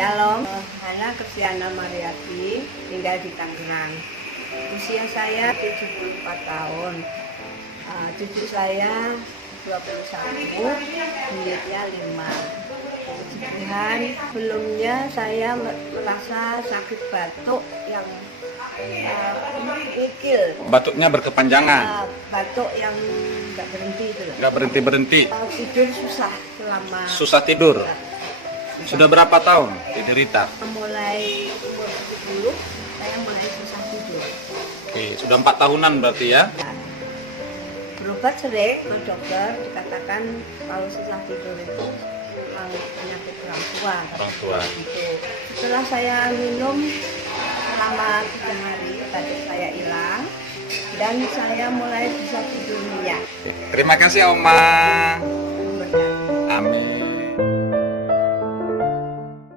Shalom, Hana Kristiana Mariati, tinggal di Tangerang. Usia saya 74 tahun. Cucu saya 21, duitnya 5. Tuhan, sebelumnya saya merasa sakit batuk yang ikil. Batuknya berkepanjangan? Batuk yang nggak berhenti itu. Nggak berhenti-berhenti? Tidur susah selama... Susah tidur? Sudah berapa tahun diderita? Mulai umur 70, saya mulai susah tidur. Oke, sudah 4 tahunan berarti ya? Berobat sering ke dokter, dikatakan kalau susah tidur itu penyakit orang tua. Orang tua. Gitu. Setelah saya minum selama 3 hari, batuk saya hilang dan saya mulai bisa tidur nyenyak. Terima kasih Oma. Berkati. Amin.